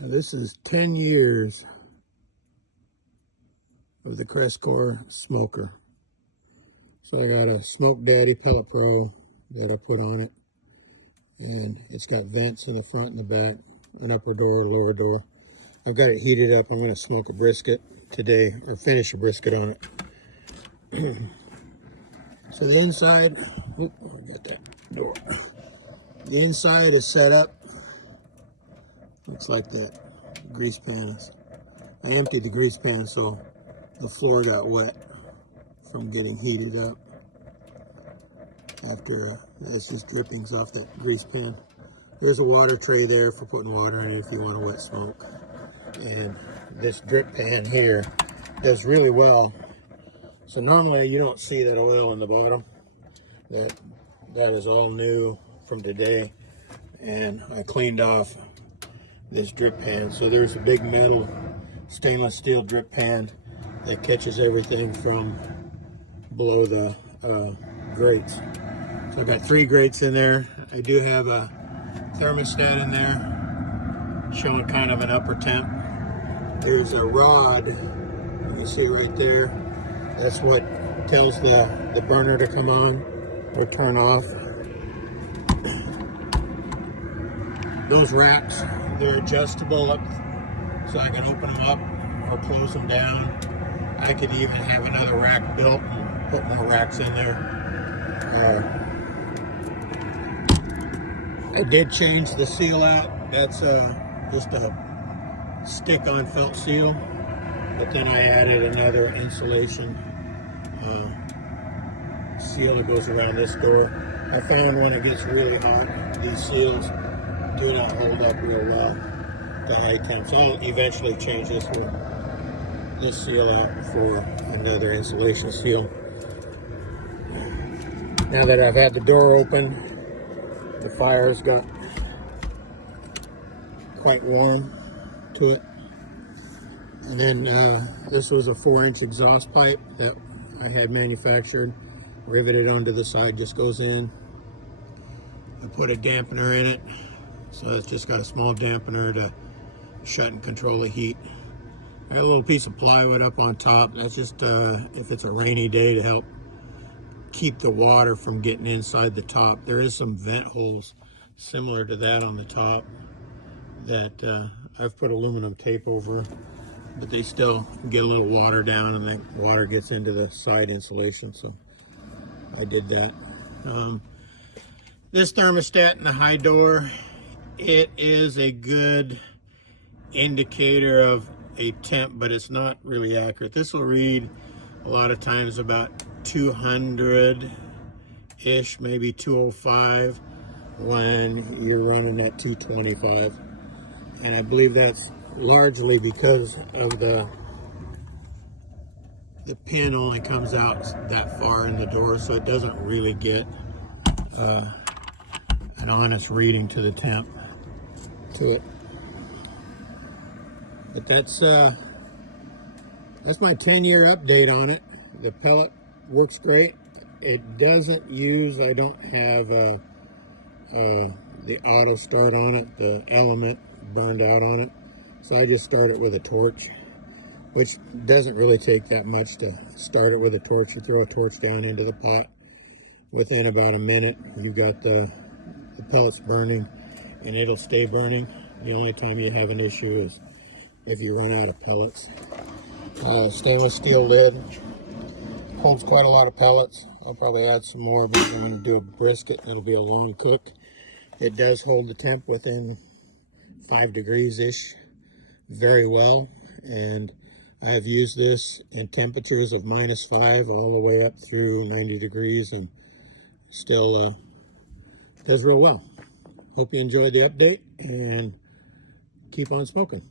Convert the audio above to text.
Now this is 10 years of the Crescor Smoker. So I got a Smoke Daddy Pellet Pro that I put on it, and it's got vents in the front and the back, an upper door, lower door. I've got it heated up. I'm going to smoke a brisket today, or finish a brisket on it. So the inside, I got that door. The inside is set up. Looks like that grease pan is. I emptied the grease pan so the floor got wet from getting heated up. After that's just drippings off that grease pan. There's a water tray there for putting water in it if you want to wet smoke. And this drip pan here does really well. So normally you don't see that oil in the bottom. That is all new from today. And I cleaned off this drip pan. So there's a big metal stainless steel drip pan that catches everything from below the grates. So I've got 3 grates in there. I do have a thermostat in there showing kind of an upper temp. There's a rod, you see right there. That's what tells the burner to come on or turn off. Those racks, they're adjustable up, so I can open them up or close them down. I could even have another rack built and put more racks in there. I did change the seal out. That's just a stick-on felt seal, but then I added another insulation seal that goes around this door. I found when it gets really hot, these seals do not hold up real well to high temps. So I'll eventually change this seal out for another insulation seal. Now that I've had the door open, the fire's got quite warm to it. And then this was a 4-inch exhaust pipe that I had manufactured, riveted onto the side, just goes in. I put a dampener in it, so it's just got a small dampener to shut and control the heat. I got a little piece of plywood up on top. That's just if it's a rainy day to help keep the water from getting inside the top. There is some vent holes similar to that on the top that I've put aluminum tape over, but they still get a little water down, and then water gets into the side insulation, so I did that. This thermostat in the high door, it is a good indicator of a temp, but it's not really accurate. This will read a lot of times about 200-ish, maybe 205 when you're running at 225. And I believe that's largely because of the pin only comes out that far in the door, so it doesn't really get an honest reading to the temp to it. But that's my 10-year update on it. The pellet works great. It doesn't use, I don't have the auto start on it, the element burned out on it. So I just start it with a torch, which doesn't really take that much to start it with a torch. You throw a torch down into the pot. Within about a minute, you've got the pellets burning, and it'll stay burning. The only time you have an issue is if you run out of pellets. Stainless steel lid, holds quite a lot of pellets. I'll probably add some more, but I'm going to do a brisket. It'll be a long cook. It does hold the temp within 5 degrees-ish very well, and I have used this in temperatures of -5 all the way up through 90 degrees, and still does real well. Hope you enjoyed the update, and keep on smoking.